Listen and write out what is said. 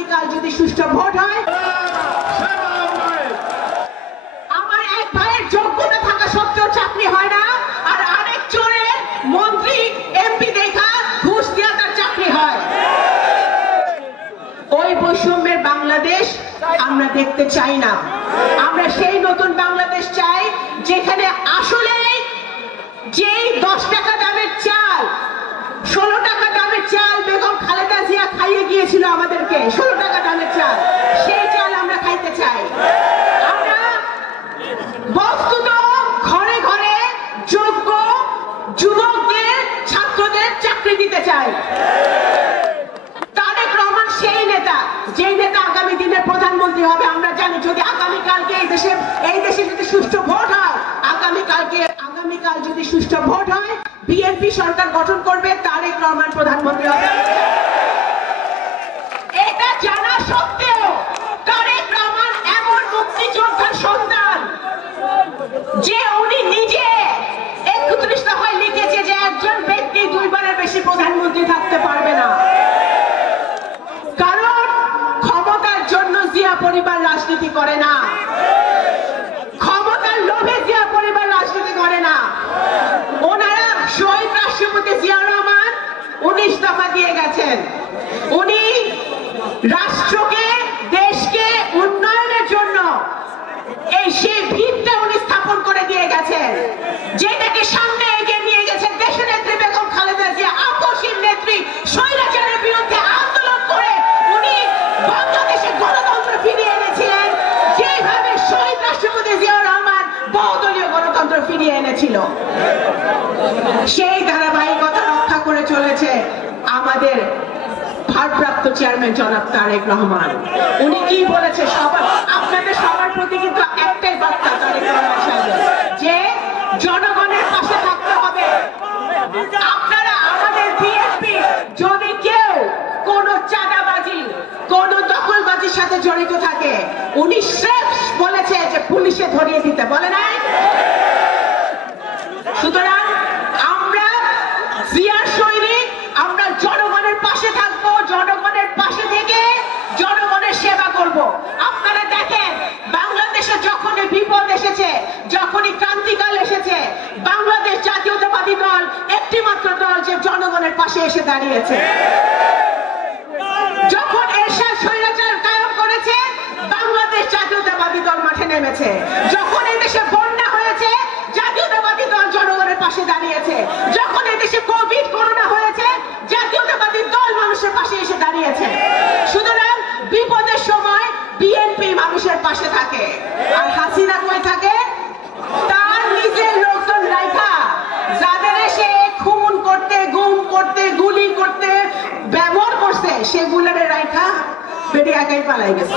আগামীকাল যদি সুষ্ঠু ভোট হয়, আমার এক ভাইয়ের যোগ্যতা থাকা সত্ত্বেও চাকরি হয় না, আর আরেক জনের মন্ত্রী এমপি দেখা ঘুষ দিয়ে তার চাকরি হয়। ওই বৈষম্যের বাংলাদেশ আমরা দেখতে চাই না। আমরা সেই নতুন বাংলাদেশ চাই যেখানে আসলে যেই 10 টাকা দামের চাল, 16 টাকা দামের চাল বেগম খালেদা জিয়া খাইয়ে গিয়েছিল আমাদেরকে, 16 টাকা দামের চাল, সেই চাল আমরা খাইতে চাই। আমরা বস্তুত ঘরে ঘরে যোগ্য যুবকদের, ছাত্রদের চাকরি দিতে চাই। তারেক রহমান সেই নেতা, যেই নেতা আগামী দিনের প্রধানমন্ত্রী হবে। আমরা জানি যদি আগামীকালকে এই দেশে যদি সুষ্ঠু ভোট হয়, আগামীকাল যদি সুষ্ঠু ভোট হয়, বিএনপি সরকার গঠন করবে, তারেক রহমান প্রধানমন্ত্রী হবে। এটা জানা সত্ত্বেও তারেক রহমান এমন মুক্তিযোদ্ধার সন্তান যে উনি নিজে 31 দফায় লিখেছে যে একজন ব্যক্তি 2 বারের বেশি প্রধানমন্ত্রী থাকতে পারবে না। কারণ ক্ষমতার জন্য জিয়া পরিবার রাজনীতি করে না, ক্ষমতার লোভে জিয়া পরিবার রাজনীতি করে না। ওনারা শহীদ রাষ্ট্রপতি জিয়াউর রহমান 19 দফা দিয়ে গেছেন। উনি রাষ্ট্রকে, দেশকে উন্নয়নের জন্য সেই ভিতটা উনি স্থাপন করে দিয়ে গেছেন, যেটাকে সামনে এগিয়ে নিয়ে গেছেন দেশনেত্রী বেগম খালেদা জিয়া। আপসহীন নেত্রী, স্বৈরাচারের বিরুদ্ধে আন্দোলন করে উনি বাংলাদেশে গণতন্ত্র ফিরিয়ে এনেছিলেন, যেভাবে শহীদ রাষ্ট্রপতি জিয়াউর রহমান বহুদলীয় গণতন্ত্র ফিরিয়ে এনেছিল। সেই ধারাবাহিকতা রক্ষা করে চলেছে আমাদের ভারপ্রাপ্ত চেয়ারম্যান জনাব তারেক রহমান। উনি কি বলেছে, আপনাদের সবার প্রতি কিন্তু একটাই বার্তা তারেক রহমান সাহেব, যে জনগণের পাশে থাকতে হবে। আপনারা আমাদের বিএনপি যদি কেউ কোন চাঁদাবাজি, কোন দখলবাজির সাথে জড়িত থাকে, উনি স্রেফ বলেছে যে পুলিশে ধরিয়ে দিতে, বলে নাই। সুতরাং আমরা জিয়ার সৈনিক, আমরা জনগণের পাশে থাকবো, জনগণের পাশে থেকে জনগণের সেবা করব। আপনারা দেখেন বাংলাদেশে যখনই বিপদ এসেছে, যখনই ক্রান্তিকাল এসেছে, বাংলাদেশ জাতীয়তাবাদী দল একটি মাত্র দল যে জনগণের পাশে এসে দাঁড়িয়েছে। যখন এরশাদ স্বৈরাচার কায়েম করেছে, বাংলাদেশ জাতীয়তাবাদী দল মাঠে নেমেছে। যখন এই দেশে বন্যা হয়েছে, জাতীয়তাবাদী দল জনগণের পাশে দাঁড়িয়েছে। যখন এই দেশে কোভিড করোনা হয়েছে, জাতীয়তাবাদী দল মানুষের পাশে এসে দাঁড়িয়েছে। সুতরাং বিপদের সময় বিএনপি মানুষের পাশে থাকে। আর হাসিনা কই থাকে? তার নিজের লোকজন রাইখা, যাদের এসে খুন করতে, গুম করতে, গুলি করতে ব্যবহার করছে, সেগুলোর রাইখা বেরিয়ে একাই পালাই গেছে।